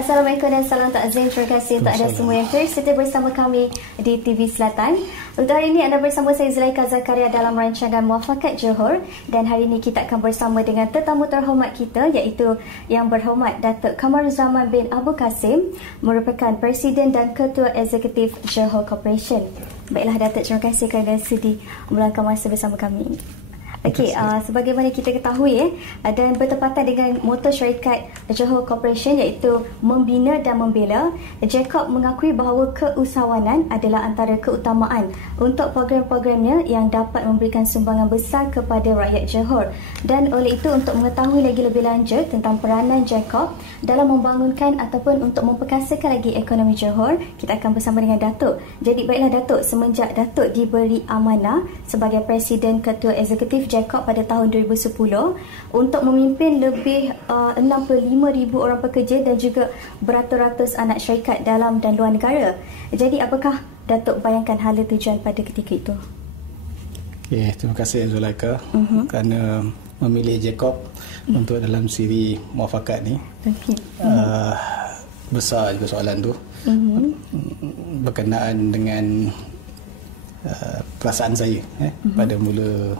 Assalamualaikum dan salam takzim. Terima kasih untuk anda semua yang terus setia bersama kami di TV Selatan. Untuk hari ini anda bersama saya Zulaikha Zakaria dalam rancangan Muafakat Johor, dan hari ini kita akan bersama dengan tetamu terhormat kita, iaitu Yang Berhormat Datuk Kamaruzaman bin Abu Kasim, merupakan Presiden dan Ketua Eksekutif Johor Corporation. Baiklah Datuk, terima kasih kerana sudi meluangkan masa bersama kami. Okey, sebagaimana kita ketahui dan bertepatan dengan moto syarikat Johor Corporation, iaitu membina dan membela, Jacob mengakui bahawa keusahawanan adalah antara keutamaan untuk program-programnya yang dapat memberikan sumbangan besar kepada rakyat Johor. Dan oleh itu, untuk mengetahui lagi lebih lanjut tentang peranan Jacob dalam membangunkan ataupun untuk memperkasakan lagi ekonomi Johor, kita akan bersama dengan Datuk. Jadi baiklah Datuk, semenjak Datuk diberi amanah sebagai Presiden Ketua Eksekutif Jacob pada tahun 2010 untuk memimpin lebih 65,000 orang pekerja dan juga beratus-ratus anak syarikat dalam dan luar negara. Jadi apakah Datuk bayangkan hala tujuan pada ketika itu? Okay, terima kasih Zulaikha kerana memilih Jacob untuk dalam siri Muafakat ni. Okay. Besar juga soalan tu berkenaan dengan perasaan saya pada mula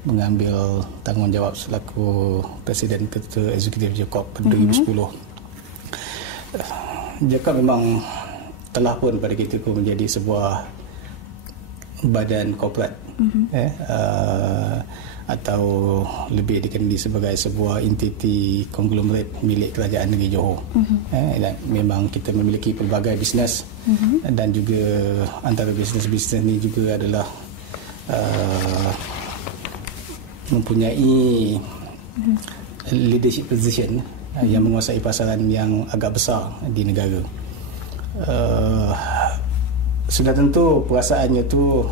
mengambil tanggungjawab selaku Presiden Ketua Eksekutif Jacob pada 2010. Jacob memang telah pun pada ketika itu menjadi sebuah badan korporat atau lebih dikenali sebagai sebuah entiti konglomerat milik Kerajaan Negeri Johor. Dan memang kita memiliki pelbagai bisnes dan juga antara bisnes-bisnes ini juga adalah mempunyai leadership position yang menguasai pasaran yang agak besar di negara. Sudah tentu perasaannya tu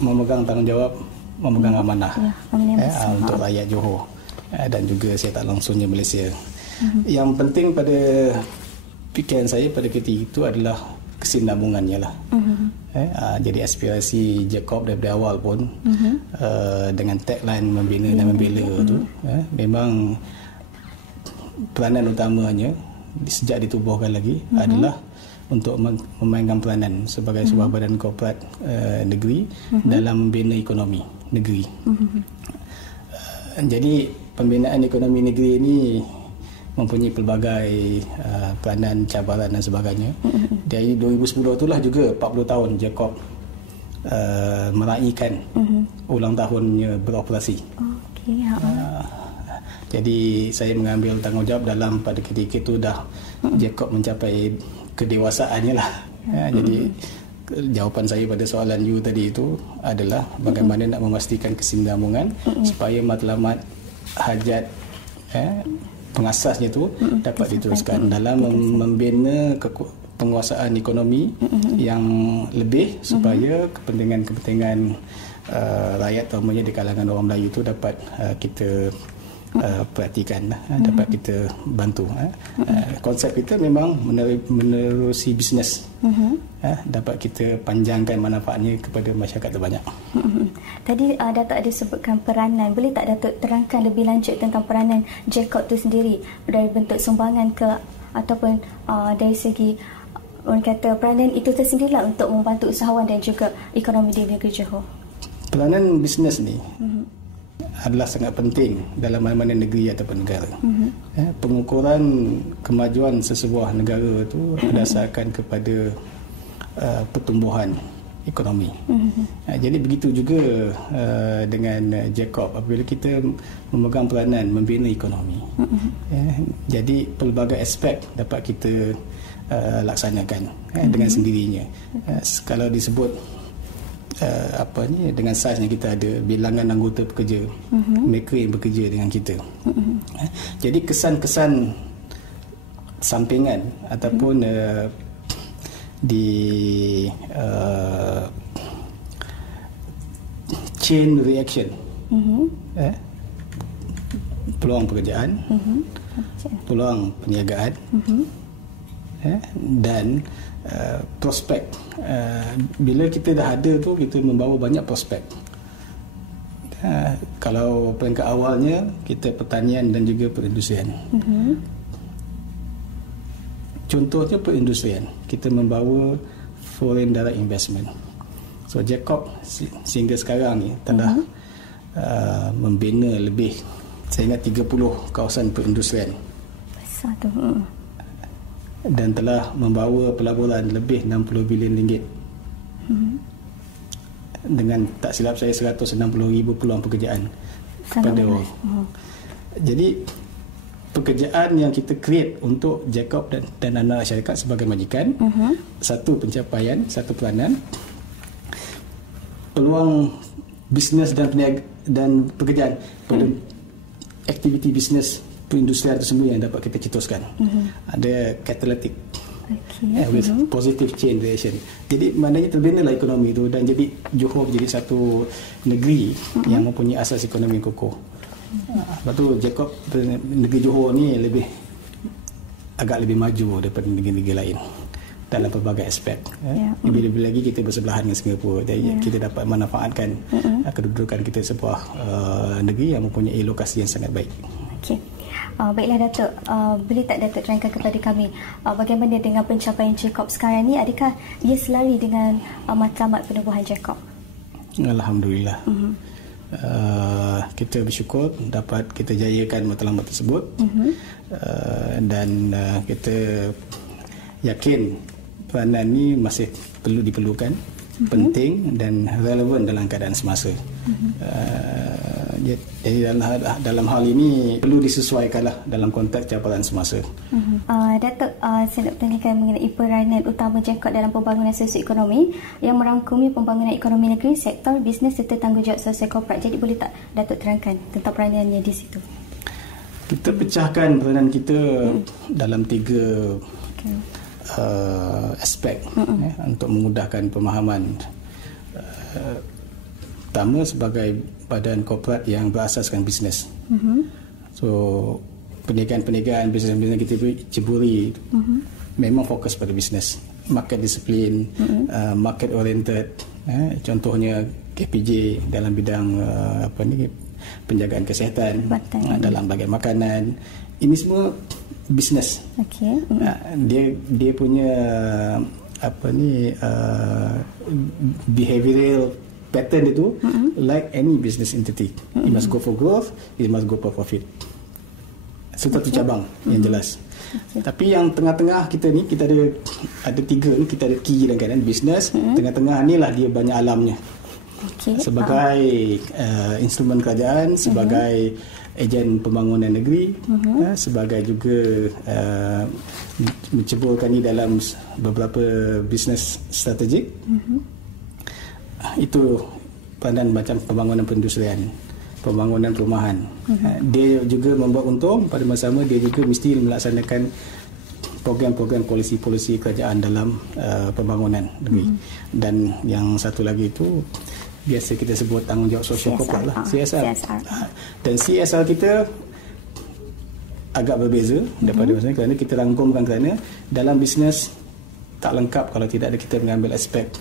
memegang tanggungjawab, memegang amanah untuk rakyat Johor dan juga saya tak langsungnya Malaysia. Yang penting pada fikiran saya pada ketika itu adalah kesinambungannya lah. Jadi aspirasi Jacob daripada awal pun dengan tagline membina dan membela tu, memang peranan utamanya sejak ditubuhkan lagi adalah untuk memainkan peranan sebagai sebuah badan korporat negeri dalam membina ekonomi negeri. Jadi pembinaan ekonomi negeri ini mempunyai pelbagai peranan, cabaran dan sebagainya. Dari 2010 itulah juga 40 tahun Jacob meraihkan ulang tahunnya beroperasi. Jadi saya mengambil tanggungjawab dalam pada ketika itu dah Jacob mencapai kedewasaannya lah. Jadi jawapan saya pada soalan you tadi itu adalah bagaimana nak memastikan kesinambungan supaya matlamat hajat pengasasnya itu dapat diteruskan dalam membina penguasaan ekonomi yang lebih supaya kepentingan-kepentingan rakyat terutamanya di kalangan orang Melayu itu dapat kita perhatikan, dapat kita bantu. Konsep kita memang menerusi bisnes, dapat kita panjangkan manfaatnya kepada masyarakat terbanyak. Tadi Datuk ada sebutkan peranan, boleh tak Datuk terangkan lebih lanjut tentang peranan Jacob itu sendiri, dari bentuk sumbangan ke ataupun dari segi orang kata peranan itu tersendirilah untuk membantu usahawan dan juga ekonomi di negeri Johor? Peranan bisnes ni adalah sangat penting dalam mana-mana negeri ataupun negara. Pengukuran kemajuan sesebuah negara itu berdasarkan kepada pertumbuhan ekonomi. Jadi begitu juga dengan Jacob, apabila kita memegang peranan membina ekonomi. Jadi pelbagai aspek dapat kita laksanakan dengan sendirinya. Kalau disebut dengan saiznya kita ada bilangan anggota pekerja, mereka yang bekerja dengan kita. Jadi kesan-kesan sampingan ataupun di chain reaction, peluang pekerjaan, peluang perniagaan, dan prospek. Bila kita dah ada tu, kita membawa banyak prospek. Kalau peringkat awalnya kita pertanian dan juga perindustrian. contohnya perindustrian, kita membawa foreign direct investment. So Jacob sehingga sekarang ni telah membina lebih, saya ingat 30 kawasan perindustrian. Besar tu. Dan telah membawa pelaburan lebih 60 bilion ringgit. Dengan tak silap saya 160,000 peluang pekerjaan kepada orang. Jadi pekerjaan yang kita create untuk Jacob dan anak syarikat sebagai majikan, satu pencapaian, satu peranan, peluang bisnes dan pekerjaan pada aktiviti bisnes perindustrian itu semua yang dapat kita cetuskan. Ada catalytic with positive chain reaction. Jadi maknanya terbinalah ekonomi itu, dan jadi Johor menjadi satu negeri yang mempunyai asas ekonomi kokoh. Lepas tu Jacob, negeri Johor ni agak lebih maju daripada negeri-negeri lain dalam pelbagai aspek. Lebih lagi kita bersebelahan dengan Singapura, jadi kita dapat manfaatkan kedudukan kita sebuah negeri yang mempunyai lokasi yang sangat baik. Okey. Baiklah Datuk, boleh tak Datuk terangkan kepada kami bagaimana dengan pencapaian Jacob sekarang ni? Adakah ia selari dengan matlamat penubuhan Jacob? Alhamdulillah. Kita bersyukur dapat kita jayakan matlamat tersebut. Dan kita yakin peranan ni masih perlu diperlukan, penting dan relevan dalam keadaan semasa. Jadi dalam hal ini perlu disesuaikanlah dalam konteks cabaran semasa. Datuk, saya nak bertanyakan mengenai peranan utama Jacob dalam pembangunan sosioekonomi yang merangkumi pembangunan ekonomi negeri, sektor bisnes serta tanggungjawab sosial korporat. Jadi boleh tak Datuk terangkan tentang peranannya di situ? Kita pecahkan peranan kita dalam 3 aspek untuk memudahkan pemahaman. Pertama, sebagai badan korporat yang berasaskan bisnes. So perniagaan bisnes kita ceburi memang fokus pada bisnes, market disiplin, market oriented. Contohnya KPJ dalam bidang penjagaan kesihatan, dalam bahagian makanan. Ini semua bisnes. Dia punya behavioral pattern itu like any business entity. It must go for growth, it must go for profit. Satu cabang yang jelas. Tapi yang tengah-tengah kita ni, kita ada 3 ni, kita ada key dan kanan bisnes. Tengah-tengah ni lah dia banyak alamnya. Sebagai instrumen kerajaan, sebagai ejen pembangunan negeri, sebagai juga menceburkan ni dalam beberapa bisnes strategik. Itu peranan macam pembangunan perindustrian, pembangunan perumahan. Dia juga membuat untung, pada masa sama dia juga mesti melaksanakan program-program polisi-polisi kerajaan dalam pembangunan negeri. Dan yang satu lagi itu biasa kita sebut tanggungjawab sosial korporat lah, CSR. Dan CSR kita agak berbeza daripada maksudnya, kerana kita rangkumkan kerana dalam bisnes tak lengkap kalau tidak ada kita mengambil aspek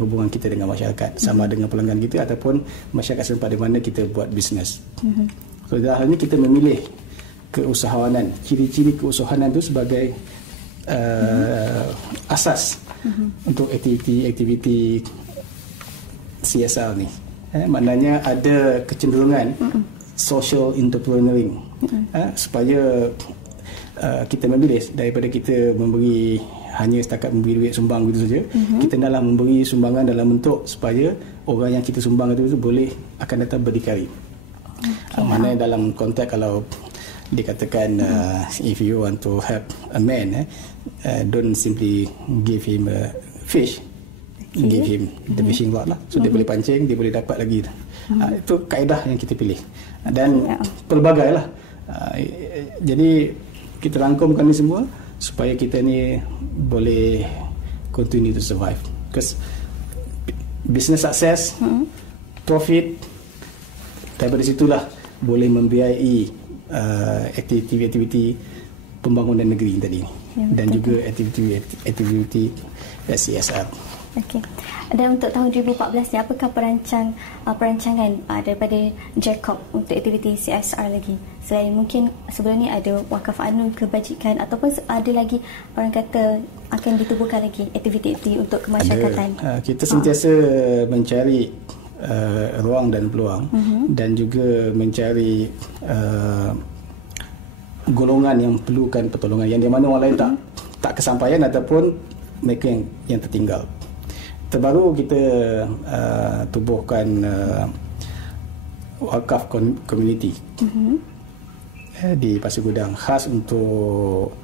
hubungan kita dengan masyarakat, sama dengan pelanggan kita ataupun masyarakat setempat di mana kita buat bisnes. So dalam hal ini kita memilih keusahawanan, ciri-ciri keusahawanan itu sebagai asas untuk aktiviti CSR ni. Maknanya ada kecenderungan social entrepreneuring, supaya kita memilih daripada kita memberi hanya setakat memberi duit sumbang begitu saja. Kita adalah memberi sumbangan dalam bentuk supaya orang yang kita sumbang itu boleh akan datang berdikari. Maknanya dalam konteks kalau dikatakan if you want to help a man, don't simply give him a fish, give him the fishing rod lah. So dia boleh pancing, dia boleh dapat lagi. Itu kaedah yang kita pilih. Dan pelbagai lah. Jadi kita rangkumkan ni semua supaya kita ni boleh continue to survive. Because business success, profit, daripada situlah boleh membiayai aktiviti-aktiviti pembangunan negeri tadi, dan juga aktiviti CSR. Okey. Dan untuk tahun 2014 ni, apakah perancangan daripada Jacob untuk aktiviti CSR lagi? Selain mungkin sebelum ni ada wakaf anu, kebajikan, ataupun ada lagi orang kata akan ditubuhkan lagi aktiviti-aktiviti untuk kemasyarakatan? Kita sentiasa mencari ruang dan peluang, dan juga mencari golongan yang perlukan pertolongan, yang di mana orang lain tak kesampaian ataupun mereka yang tertinggal. Terbaru kita tubuhkan wakaf community di Pasir Gudang, khas untuk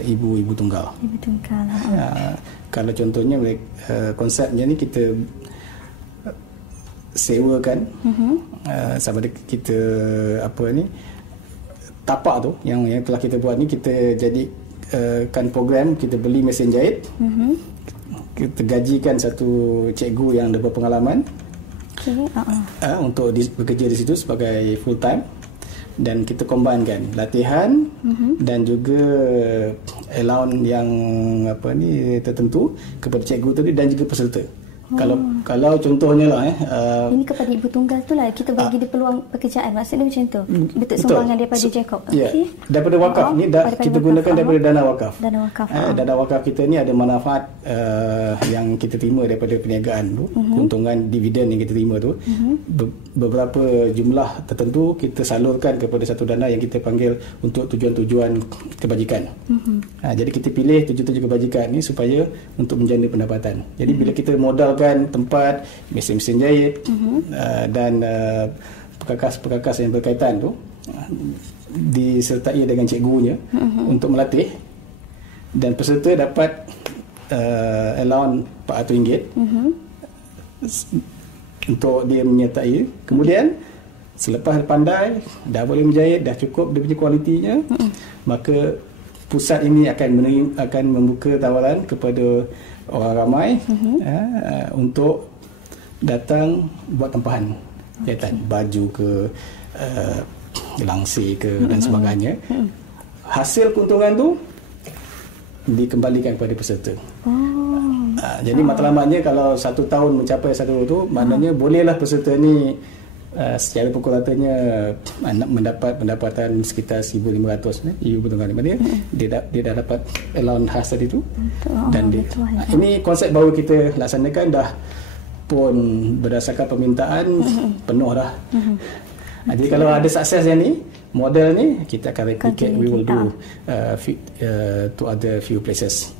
ibu-ibu tunggal. Ibu tunggal. Kalau contohnya konsepnya ni kita sewakan sama ada kita tapak tu yang telah kita buat ni, kita jadikan program, kita beli mesin jahit, kita gajikan satu cikgu yang ada berpengalaman untuk bekerja di situ sebagai full time, dan kita combinekan latihan dan juga allowance yang tertentu kepada cikgu tadi dan juga peserta. Kalau contohnya lah ini kepada ibu tunggal tu lah kita bagi dia peluang pekerjaan, maksudnya macam tu, bentuk sumbangan daripada Jacob. Daripada wakaf ni kita gunakan daripada dana wakaf. Dana wakaf kita ni ada manfaat yang kita terima daripada perniagaan tu, keuntungan dividen yang kita terima tu, beberapa jumlah tertentu kita salurkan kepada satu dana yang kita panggil untuk tujuan-tujuan kebajikan. Jadi kita pilih tujuan-tujuan kebajikan ni supaya untuk menjana pendapatan. Jadi bila kita modalkan tempat, mesin-mesin jahit dan perkakas-perkakas yang berkaitan tu, disertai dengan cikgunya untuk melatih, dan peserta dapat allowance RM400 untuk dia menyertai. Kemudian selepas pandai, dah boleh menjahit, dah cukup dia punya kualitinya, maka pusat ini akan membuka tawaran kepada orang ramai untuk datang buat tempahan jahitan, baju ke, langsir ke dan sebagainya. Hasil keuntungan tu dikembalikan kepada peserta. Jadi matlamatnya kalau 1 tahun mencapai satu tu, maknanya bolehlah peserta ni secara pukul-ratanya mendapat pendapatan sekitar 1,500 ibu tunggal ni. Dia dah dapat allowance khas tadi tu. Dan ini konsep baru kita laksanakan, dah pun berdasarkan permintaan penuh dah. Jadi kalau ada sukses yang ni, model ni, kita akan replicate, we will do to other few places.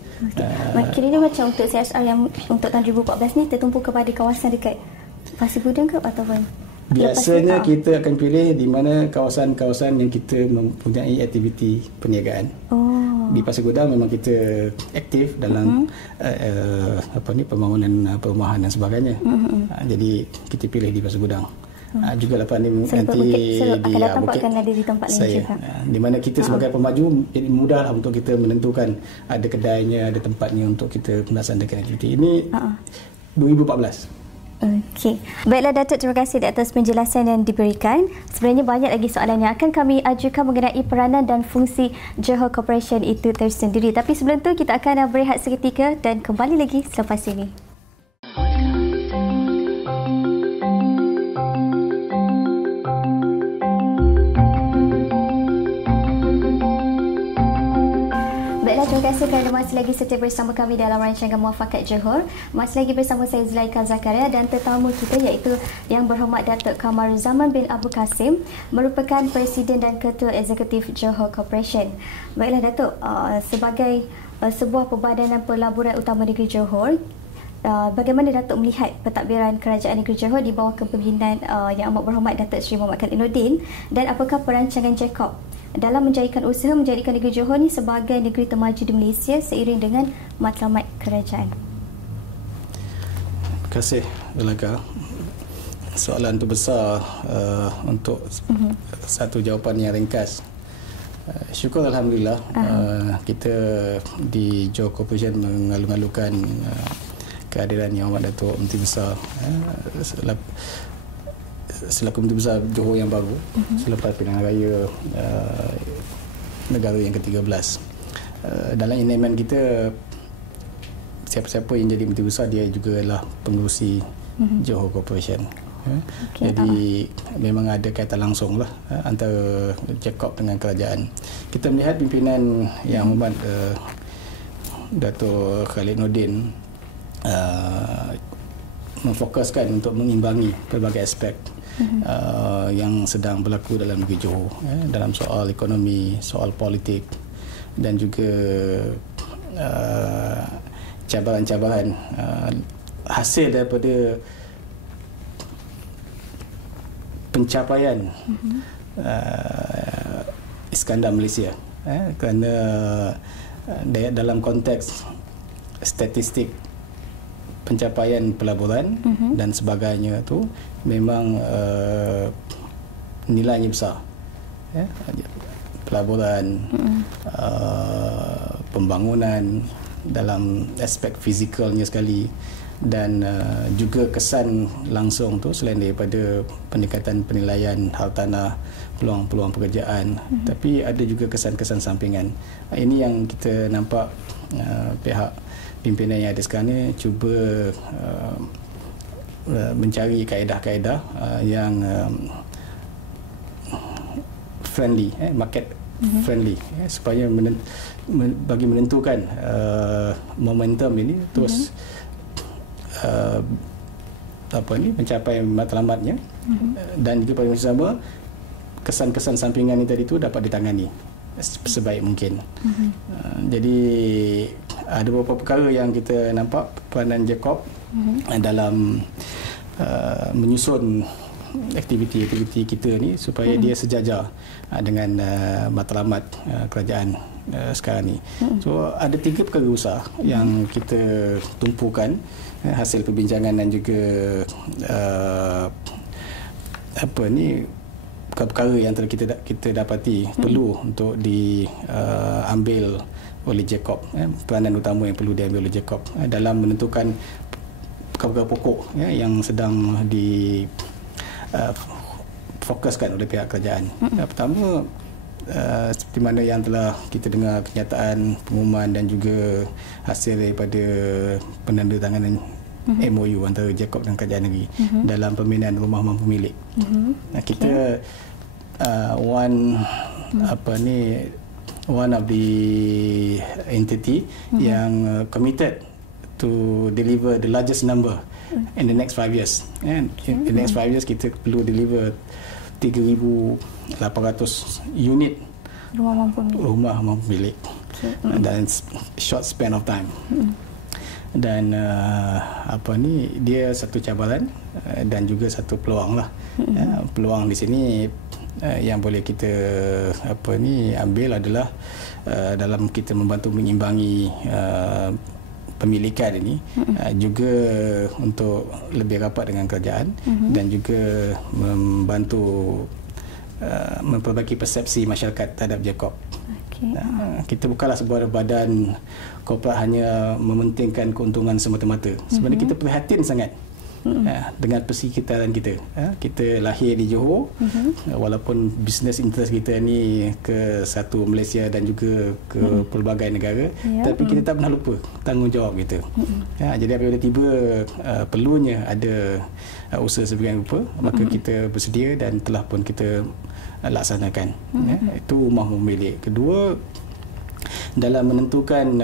Kiranya macam untuk CSR yang untuk tahun 2014 ni tertumpu kepada kawasan dekat Pasir Gudang ke ataupun? Biasanya kita akan pilih di mana kawasan-kawasan yang kita mempunyai aktiviti perniagaan. Di Pasir Gudang memang kita aktif dalam pembangunan perumahan dan sebagainya. Jadi kita pilih di Pasir Gudang. Juga lepas ni nanti di Bukit akan ada di tempat lain juga. Di mana kita sebagai pemaju, jadi mudahlah untuk kita menentukan ada kedainya, ada tempatnya untuk kita melaksanakan aktiviti ini. 2014. Okey. Baiklah Datuk, terima kasih di atas penjelasan yang diberikan. Sebenarnya banyak lagi soalan yang akan kami ajukan mengenai peranan dan fungsi Johor Corporation itu tersendiri. Tapi sebelum tu kita akan berehat seketika dan kembali lagi selepas ini. Terima kasih kerana masih lagi setia bersama kami dalam rancangan Muafakat Johor. Masih lagi bersama saya Zulaikha Zakaria dan tetamu kita iaitu Yang Berhormat Datuk Kamaruzaman bin Abu Kasim, merupakan Presiden dan Ketua Eksekutif Johor Corporation. Baiklah Datuk, sebagai sebuah perbadanan pelaburan utama negeri Johor, bagaimana Datuk melihat pentadbiran Kerajaan Negeri Johor di bawah kepimpinan Yang Amat Berhormat Datuk Seri Muhammad Khaliluddin, dan apakah perancangan Jacob dalam menjadikan usaha menjadikan negeri Johor ni sebagai negeri termaju di Malaysia seiring dengan matlamat kerajaan? Terima kasih Zulaikha. Soalan tu besar untuk satu jawapan yang ringkas. Syukur Alhamdulillah kita di Johor Corporation mengalu-alukan kehadiran Yang Amat Datuk Menteri Besar selaku Menteri Besar Johor yang baru selepas pilihan raya negara yang ke-13. Dalam enactment kita siapa-siapa yang jadi menteri besar dia juga adalah pengerusi Johor Corporation. Jadi memang ada kaitan langsung lah antara Jacob dengan kerajaan. Kita melihat pimpinan Yang Hormat Dato' Khalid Nordin memfokuskan untuk mengimbangi pelbagai aspek yang sedang berlaku dalam negeri Johor, dalam soal ekonomi, soal politik dan juga cabaran-cabaran hasil daripada pencapaian Iskandar Malaysia, kerana dalam konteks statistik pencapaian pelaburan dan sebagainya tu memang nilainya besar, pelaburan, pembangunan dalam aspek fizikalnya sekali, dan juga kesan langsung tu selain daripada peningkatan penilaian hartanah, peluang-peluang pekerjaan, tapi ada juga kesan-kesan sampingan. Ini yang kita nampak pihak pimpinan yang ada sekarang ni cuba mencari kaedah-kaedah yang friendly, market friendly, supaya bagi menentukan momentum ini terus mencapai matlamatnya, dan juga pada masa sama kesan-kesan sampingan ini tadi tu dapat ditangani sebaik mungkin. Jadi ada beberapa perkara yang kita nampak peranan Jacob dalam menyusun aktiviti-aktiviti kita ni supaya dia sejajar dengan matlamat kerajaan sekarang ni. So ada 3 perkara besar yang kita tumpukan hasil perbincangan dan juga perkara-perkara yang telah kita dapati perlu untuk diambil oleh Jacob, peranan utama yang perlu diambil oleh Jacob dalam menentukan perkara-perkara pokok yang sedang fokuskan oleh pihak kerajaan. Pertama, seperti mana yang telah kita dengar kenyataan, pengumuman dan juga hasil daripada penandatanganan MOU antara Jacob dan kerajaan negeri dalam pembinaan rumah mampu milik. Kita one of the entity yang committed to deliver the largest number in the next 5 years. In the next 5 years kita perlu deliver 3,800 unit rumah mampu milik dan short span of time. Dan dia satu cabaran dan juga satu peluang lah. Peluang di sini yang boleh kita ambil adalah dalam kita membantu mengimbangi pemilikan ini, juga untuk lebih rapat dengan kerajaan dan juga membantu memperbaiki persepsi masyarakat terhadap Jacob. Kita bukanlah sebuah badan korporat hanya mementingkan keuntungan semata-mata. Sebenarnya kita prihatin sangat dengan persekitaran kita. Kita lahir di Johor, walaupun bisnes interest kita ni ke satu Malaysia dan juga ke pelbagai negara, tapi kita tak pernah lupa tanggungjawab kita. Jadi apabila tiba perlunya ada usaha sebagian rupa, maka kita bersedia dan telah pun kita laksanakan. Itu rumah memilih. Kedua, dalam menentukan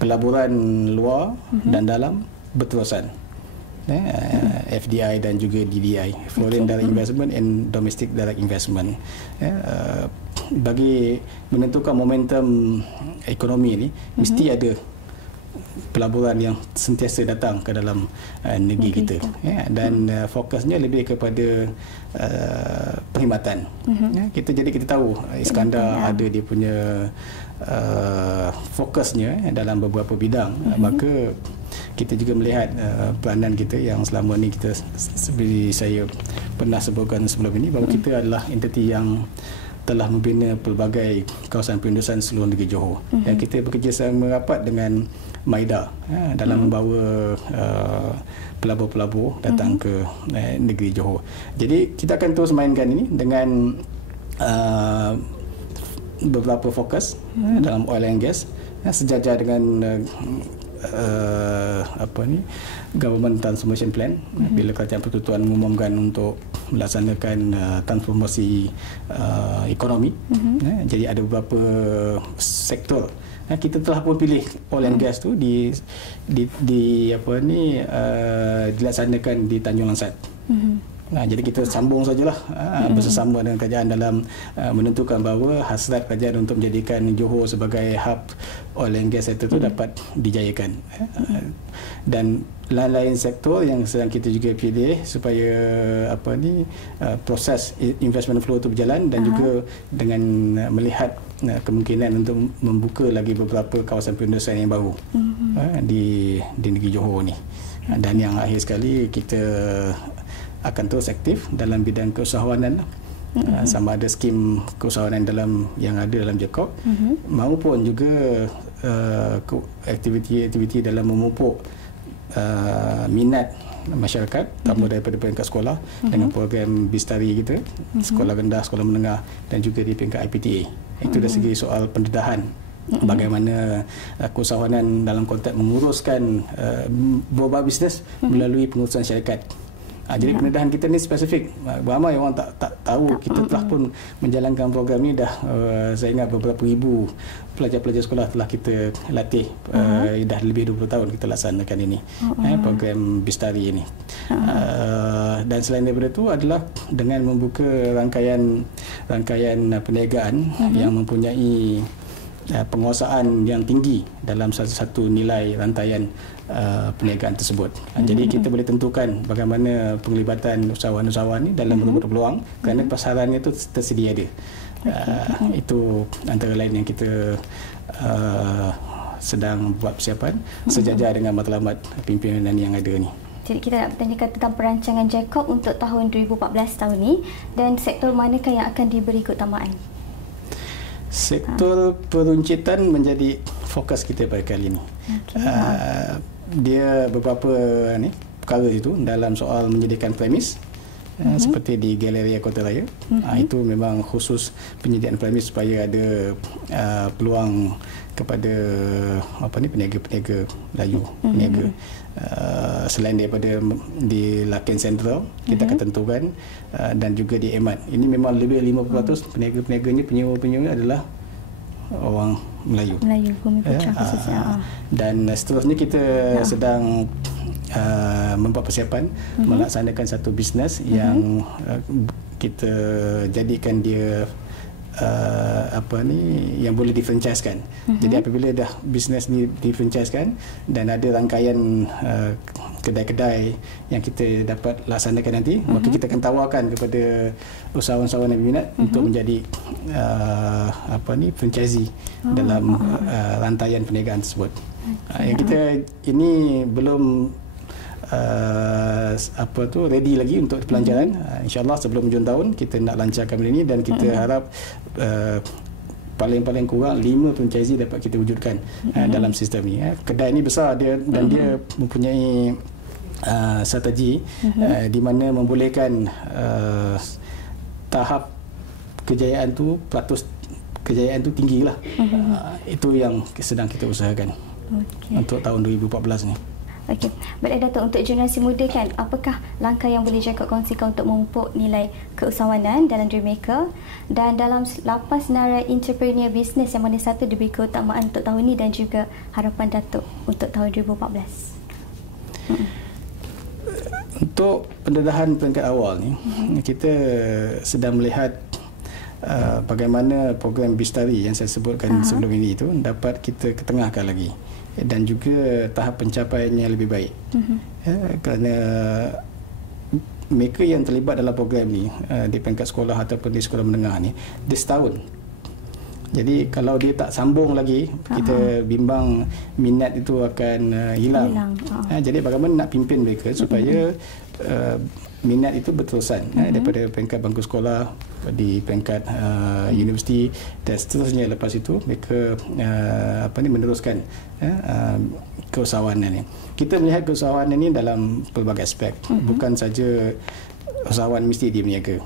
pelaburan luar dan dalam berterusan, FDI dan juga DDI, Foreign Direct Investment and Domestic Direct Investment, bagi menentukan momentum ekonomi ini mesti ada pelaburan yang sentiasa datang ke dalam negeri kita, dan fokusnya lebih kepada perkhidmatan. Kita tahu Iskandar ada dia punya fokusnya dalam beberapa bidang, maka kita juga melihat peranan kita yang selama ni kita, seperti saya pernah sebutkan sebelum ini, bahawa kita adalah entiti yang telah membina pelbagai kawasan perindustrian seluruh negeri Johor, dan kita bekerjasama rapat dengan MIDA dalam membawa pelabur-pelabur datang ke negeri Johor. Jadi kita akan terus mainkan ini dengan beberapa fokus dalam oil and gas, sejajar dengan Government Transformation Plan, bila Kerajaan Persekutuan mengumumkan untuk melaksanakan transformasi ekonomi. Jadi ada beberapa sektor. Kita telah pun pilih oil and gas tu dilaksanakan di Tanjung Langsat. Jadi kita sambung sajalah bersama dengan kerajaan dalam menentukan bahawa hasrat kerajaan untuk menjadikan Johor sebagai hub oil and gas sektor itu dapat dijayakan. Dan lain-lain sektor yang sedang kita juga pilih supaya proses investment flow itu berjalan, dan juga dengan melihat kemungkinan untuk membuka lagi beberapa kawasan perindustrian yang baru di negeri Johor ni. Dan yang akhir sekali, kita akan terus aktif dalam bidang keusahawanan, sama ada skim keusahawanan yang ada dalam JCOC, maupun juga aktiviti-aktiviti dalam memupuk minat masyarakat, terutama daripada peringkat sekolah dengan program Bistari kita, sekolah rendah, sekolah menengah, dan juga di peringkat IPTA. Itu dari segi soal pendedahan bagaimana keusahawanan dalam konteks menguruskan beberapa bisnes melalui pengurusan syarikat. Jadi pendedahan kita ni spesifik. Ramai orang tak tahu kita telah pun menjalankan program ni dah, saya ingat beberapa ribu pelajar-pelajar sekolah telah kita latih. Dah lebih 20 tahun kita laksanakan ini, program Bistari ini. Dan selain daripada itu adalah dengan membuka rangkaian perniagaan yang mempunyai penguasaan yang tinggi dalam satu nilai rantaian perniagaan tersebut. Jadi kita boleh tentukan bagaimana penglibatan usahawan-usahawan ini dalam merebut peluang, kerana pasarannya itu tersedia ada. Itu antara lain yang kita sedang buat persiapan sejajar dengan matlamat pimpinan yang ada ni. Jadi kita nak bertanyakan tentang perancangan JCOC untuk tahun 2014 tahun ni, dan sektor manakah yang akan diberi keutamaan? Sektor peruncitan menjadi fokus kita pada kali ini. Dia beberapa perkara itu dalam soal menyediakan premis, seperti di Galeria Kota Raya. Itu memang khusus penyediaan premis supaya ada peluang kepada peniaga-peniaga Melayu, peniaga. Selain daripada di Laken Sentral, kita akan tentukan, dan juga di Emat. Ini memang lebih 50% peniaga-peniaganya, penyewa-penyewa adalah orang Melayu, Bumi Putra khususnya. Dan seterusnya kita sedang membuat persiapan melaksanakan satu bisnes yang kita jadikan dia yang boleh difranchisekan. Jadi apabila dah bisnes ni difranchisekan dan ada rangkaian kedai-kedai yang kita dapat laksanakan nanti, maka kita akan tawarkan kepada usahawan-usahawan yang berminat untuk menjadi franchisee dalam rantaian perniagaan tersebut. Yang kita ini belum ready lagi untuk pelancaran. InsyaAllah sebelum hujung tahun kita nak lancarkan benda ini, dan kita harap paling-paling kurang 5 franchisee dapat kita wujudkan dalam sistem ni. Kedai ni besar dia, dan dia mempunyai strategi di mana membolehkan tahap kejayaan tu, peratus kejayaan tu tinggilah. Itu yang sedang kita usahakan untuk tahun 2014 ni. Okey, baik Datuk, untuk generasi muda kan, apakah langkah yang boleh JCOC kongsikan untuk memupuk nilai keusahawanan dalam Dreammaker, dan dalam lapas narai entrepreneur bisnes yang mana satu diberi keutamaan untuk tahun ini, dan juga harapan Datuk untuk tahun 2014? Untuk pendedahan peringkat awal ni, kita sedang melihat bagaimana program Bistari yang saya sebutkan sebelum ini itu dapat kita ketengahkan lagi, dan juga tahap pencapaiannya lebih baik. Kerana mereka yang terlibat dalam program ni di peringkat sekolah ataupun di sekolah menengah ni, dia setahun. Jadi kalau dia tak sambung lagi, kita bimbang minat itu akan hilang. Jadi bagaimana nak pimpin mereka supaya minat itu berterusan daripada peringkat bangku sekolah, di peringkat universiti, dan seterusnya. Lepas itu mereka meneruskan keusahawanan ini. Kita melihat keusahawanan ini dalam pelbagai aspek, bukan saja usahawan mesti dia berniaga.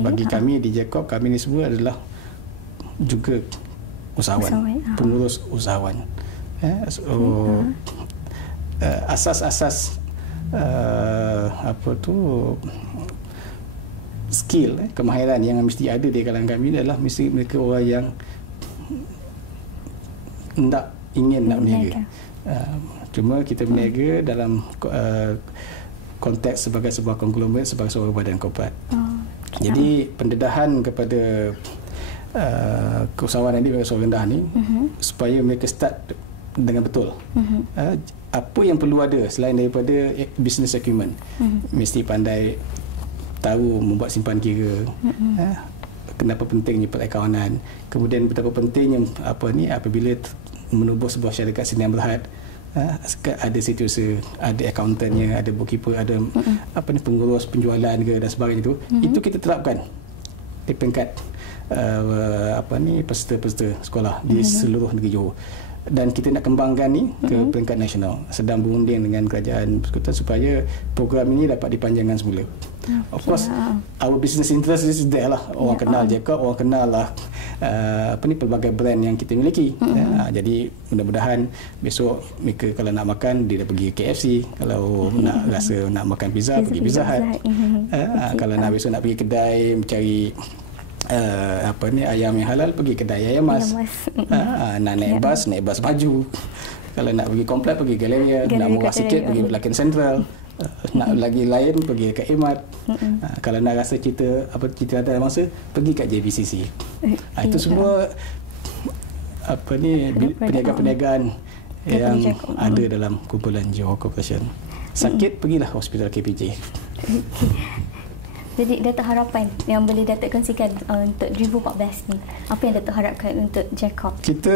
Bagi kami di JCOC, kami ni semua adalah juga usahawan. Pengurus usahawan. So asas-asas apa tu skill, kemahiran yang mesti ada di kalangan kami adalah mesti mereka orang yang ingin nak berniaga. Cuma kita berniaga dalam konteks sebagai sebuah konglomerat, sebagai sebuah badan korporat. Jadi pendedahan kepada keusahawanan ini bagi usaha rendah ni supaya mereka start dengan betul. Apa yang perlu ada selain daripada business acumen, mesti pandai tahu membuat simpan kira, kenapa pentingnya perakawanan, kemudian betapa pentingnya apabila menubuh sebuah syarikat sendirian berhad, ada setiausaha, ada accountant-nya, ada bookkeeper, ada pengurus penjualan ke dan sebagainya itu kita terapkan di peringkat peserta-peserta sekolah di seluruh negeri Johor. Dan kita nak kembangkan ni ke peringkat nasional, sedang berunding dengan kerajaan persekutuan supaya program ini dapat dipanjangkan semula. Of course, our business interest is there lah. Orang kenal Jacob, orang kenal lah pelbagai brand yang kita miliki. Jadi mudah-mudahan besok mereka kalau nak makan, dia dah pergi KFC. Kalau nak rasa nak makan pizza, pergi Pizza Hut. Kalau nak besok nak pergi kedai mencari ayam yang halal, pergi kedai ayam mas. Nak naik bas maju. Kalau nak pergi komplek, pergi Galeria. Nak murah sikit, pergi Lakin Central. Nak lagi lain, pergi ke Emat. Kalau nak rasa cerita ada masa, pergi kat JBCC. Itu semua perniagaan-perniagaan yang ada dalam kumpulan Johor Corporation. Sakit, pergilah hospital KPJ. Jadi Datuk harapan yang boleh Datuk kongsikan untuk 2014 ni, apa yang Datuk harapkan untuk Jacob? Kita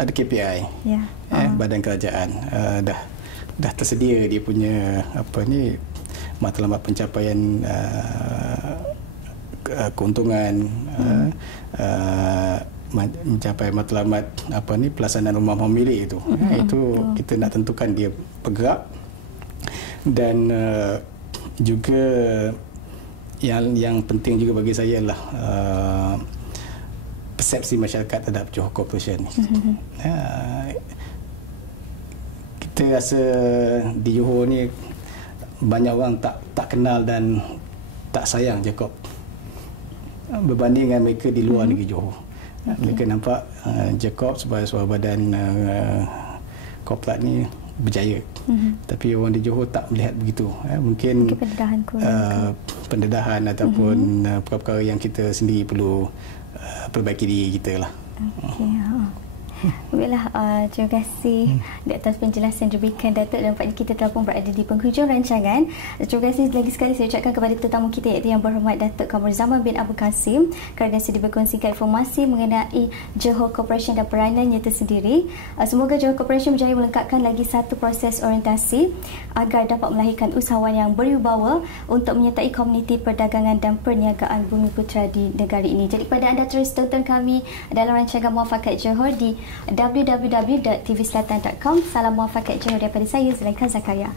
ada KPI, badan kerajaan, dah tersedia dia punya matlamat pencapaian keuntungan, mencapai matlamat pelaksanaan rumah milik itu. Itu kita nak tentukan dia bergerak, dan juga yang penting juga bagi saya adalah persepsi masyarakat terhadap Johor Corporation. Kita rasa di Johor ni banyak orang tak kenal dan tak sayang Jacob berbanding dengan mereka di luar negeri Johor. Mereka nampak Jacob sebagai sebuah badan korporat ni berjaya. Tapi orang di Johor tak melihat begitu. Mungkin pendedahan ataupun perkara-perkara yang kita sendiri perlu perbaiki diri kita lah. Baiklah, terima kasih di atas penjelasan diberikan Datuk. Dan nampaknya kita telah pun berada di penghujung rancangan. Terima kasih lagi sekali saya ucapkan kepada tetamu kita, iaitu Yang Berhormat Datuk Kamruzaman bin Abu Kasim, kerana sudah berkongsikan informasi mengenai Johor Corporation dan peranannya itu sendiri. Semoga Johor Corporation berjaya melengkapkan lagi satu proses orientasi agar dapat melahirkan usahawan yang berwibawa untuk menyertai komuniti perdagangan dan perniagaan Bumi Putra di negara ini. Jadi pada anda terus tonton kami dalam rancangan Muafakat Johor di www.tvselatan.com. Salam muafakat Johor daripada saya, Zulaikha Zakaria.